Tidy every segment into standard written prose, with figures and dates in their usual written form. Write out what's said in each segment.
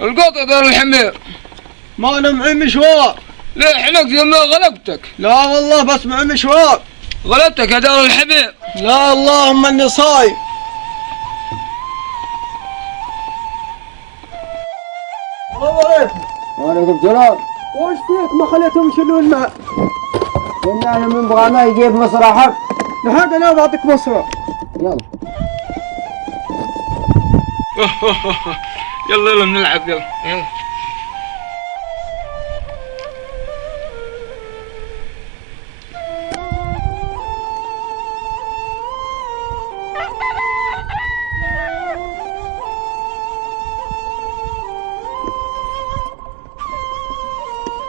القطع دار الحمير ما انا معي مشوار. ليه حنك يوم غلبتك؟ لا والله بس معي مشوار. غلبتك يا دار الحمير؟ لا اللهم اني صايم. السلام عليكم. وعليكم السلام. وش فيك ما خليتهم يشيلون الماء؟ قلنا له من بغى ما يجيب مصرع حق. لحد انا بعطيك مصرع. يلا. يلا يلا نلعب يلا.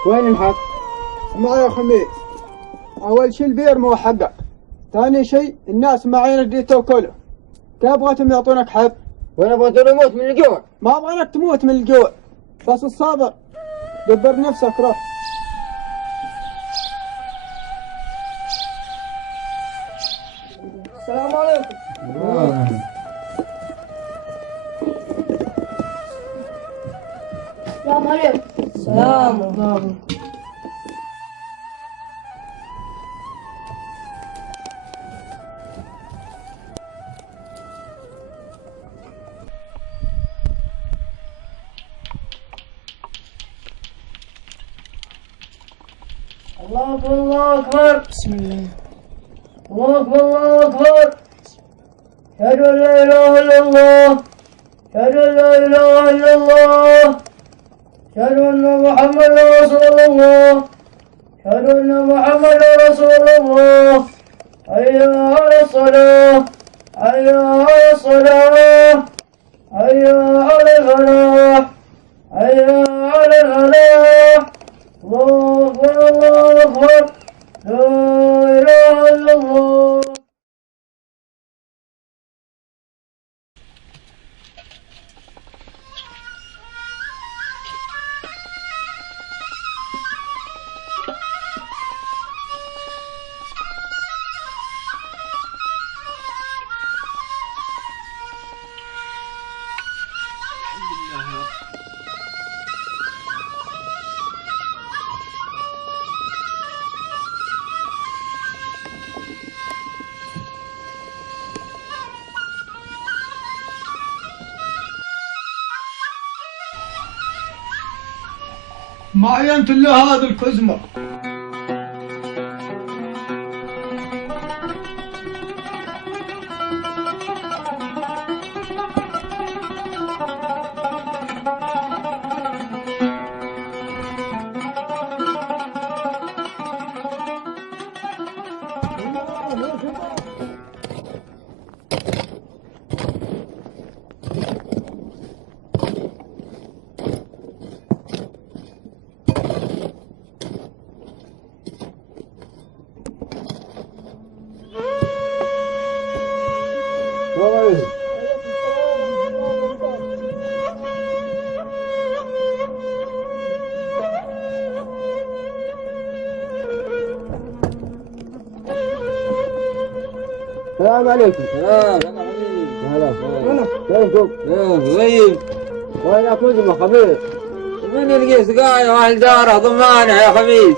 وين الحق؟ اسمع يا خميس، اول شي البير مو حقك، ثاني شي الناس ما عينك دي توكله، كيف بغيتهم يعطونك حق؟ وانا بغيت اموت من الجوع. ما ابغى تموت من الجوع، بس الصابر دبر نفسك روح. السلام عليكم. السلام عليكم. السلام عليكم. الله أكبر الله أكبر. بسم الله. الله أكبر الله أكبر. أشهد أن لا إله إلا الله. أشهد أن لا إله إلا الله. أشهد أن محمدا رسول الله. أشهد أن محمدا رسول الله. حي على الصلاة. حي على الصلاة. حي على الفلاح. حي على الفلاح. الله أكبر الله أكبر. لا إله إلا الله. ما عينت الا هذا الكزمة. السلام عليكم. هلا هلا. كيفكم؟ طيب. وين كزمة خبير؟ من يلقي سقاية واهل داره ضمانه يا خميس.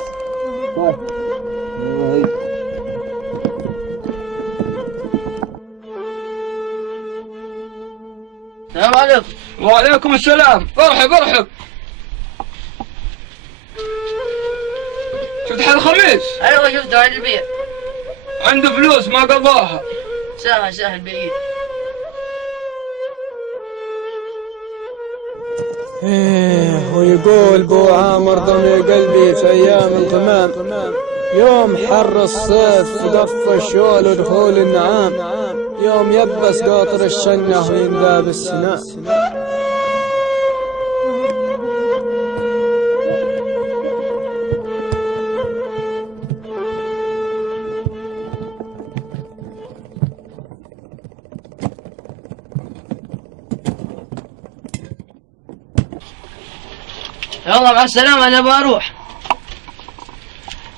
السلام عليكم. وعليكم السلام. ارحب ارحب. شفت حال خميس؟ ايوه شفته عند البيع. عنده فلوس ما قضاها. سهل سهل بعيد. ويقول بو عامر ضمي قلبي في ايام الغمام، يوم حر الصيف دف الشول ودخول النعام، يوم يبس قاطر الشنه وينداب السنام. يلا مع السلامة أنا بروح.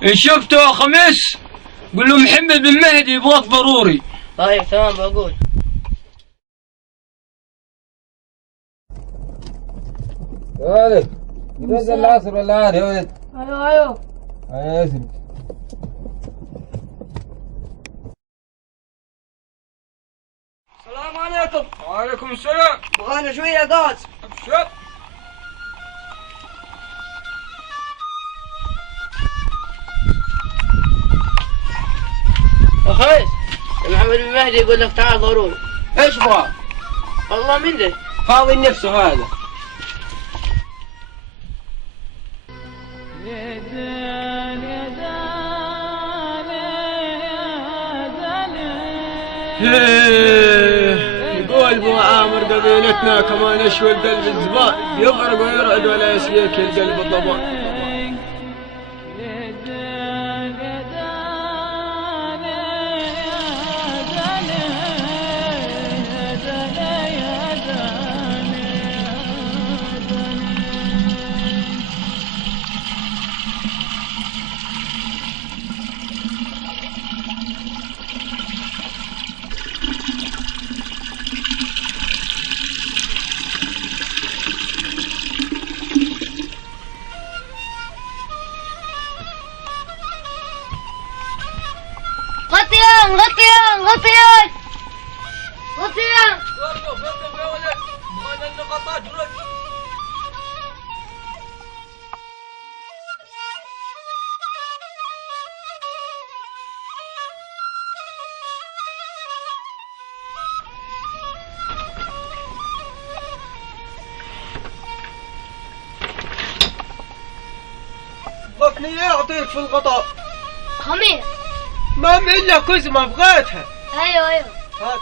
إن شفته يا خميس قول له محمد بن مهدي يبغاك ضروري. طيب تمام بقول. يا ولد ينزل العصر ولا عاد يا ولد؟ أيوه أيوه. يا اسم. السلام عليكم. وعليكم السلام. بغانا شوية غاز. ابشر. أخيس محمد بن مهدي يقول لك تعال ضروري. ايش بغى؟ والله من ده؟ فاضي نفسه هذا. يقول ابو عامر قبيلتنا كمان يشوي القلب الزبان، يغرق ويرعد ولا يسليك القلب الضبان. غطيان غطيان غطيان غطيان. وقف وقف يا ولد، هذا النقطات رد. ضفني ايه اعطيك في الغطاء. خميس. ما من الا كزمه بغيتها. ايوه ايوه. هات.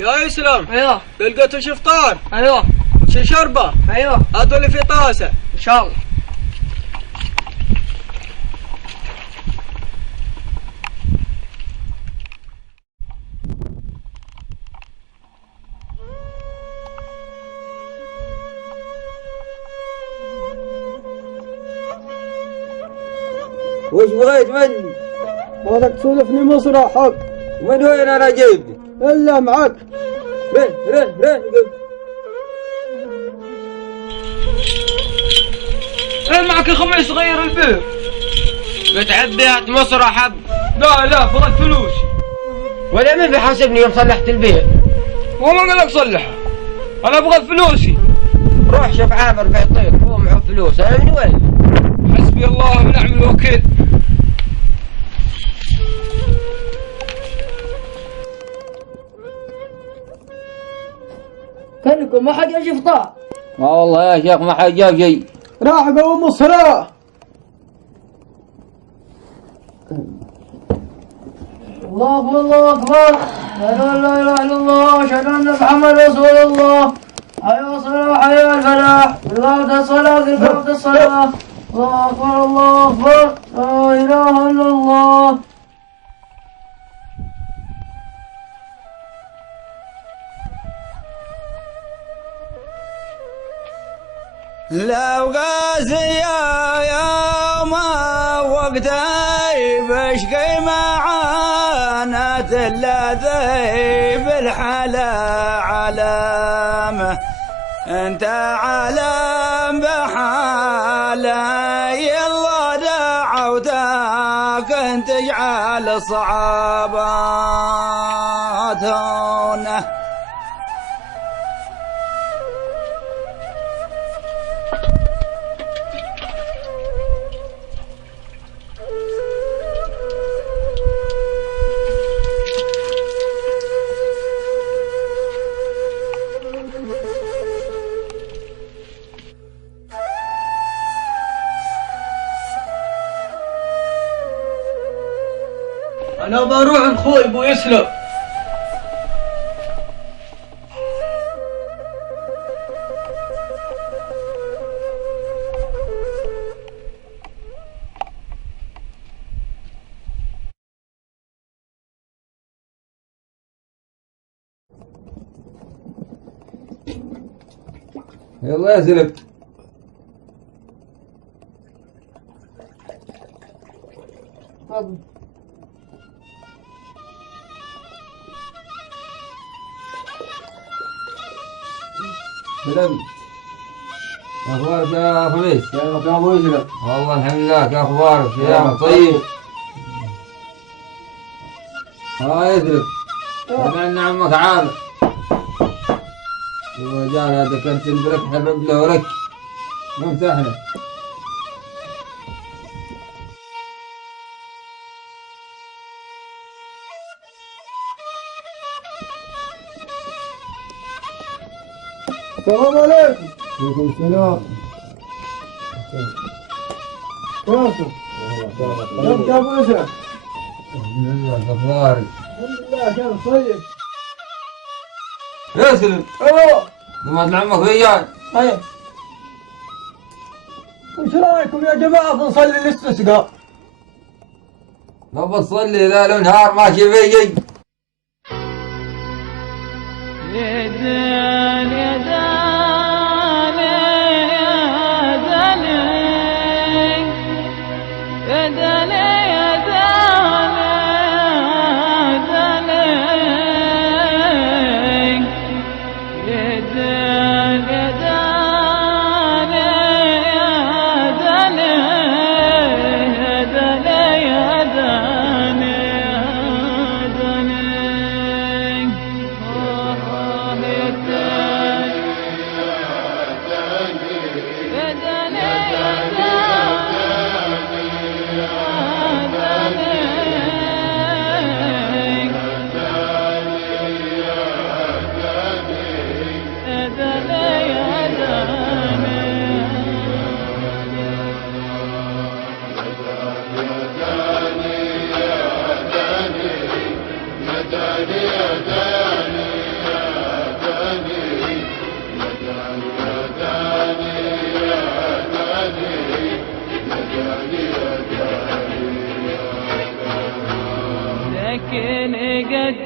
يا اسلام. أيوه لقيت شفطان. أيوه شربه. أيوه هاتوا اللي في طاسه. إن شاء الله. وش بغيت مني؟ هذاك تسولفني مصرع حق. ومن وين انا جايبني؟ الا معك. رن ايه معك يا خميس غير البير. بتعبيها مصر حب. لا بغيت فلوس. ولا من بيحاسبني يوم صلحت البيت؟ هو ما قال لك صلحها. انا بغيت فلوسي. روح شوف عامر بيعطيك، هو معه فلوس، انا من وين؟ حسبي الله ونعم الوكيل. كانكم ما حد يجي فطار. ما والله يا شيخ ما حد جاب شيء. راح قوم الصلاة. الله أكبر الله أكبر. أشهد أن لا إله إلا الله أشهد أن محمد رسول الله. حي على الصلاة حي على الفلاح. قربت الصلاة قربت الصلاة. الله أكبر الله أكبر. لا إله إلا الله. لو غازية يوم وقتي بشقي معاناة الذي في الحلا علامه انت عالم بحالي الله دعوتك ان تجعل صعابات هونه أنا بروح أخوي أبو يسلم. يلا يا زلمة. تفضل. سلام. أخبارك يا خميس؟ كيفك يا أبو يسلم؟ والله الحمد لله، كيف أخبارك؟ يا طيب. ها يسلم. سمعنا عمك عامر. الرجال هذا كان تنبرك حبب له ورك. ممتحنة. السلام عليكم. وعليكم السلام. كيفكم؟ كيف ابو يسرى؟ الحمد لله، اخبارك؟ الحمد لله، كيف طيب؟ يسلم. ايوه. ولد عمك ريان. ايوه. وش رايكم يا جماعه نصلي الاستسقاء؟ ما بتصلي لا النهار ماشي بيجي. لكن قد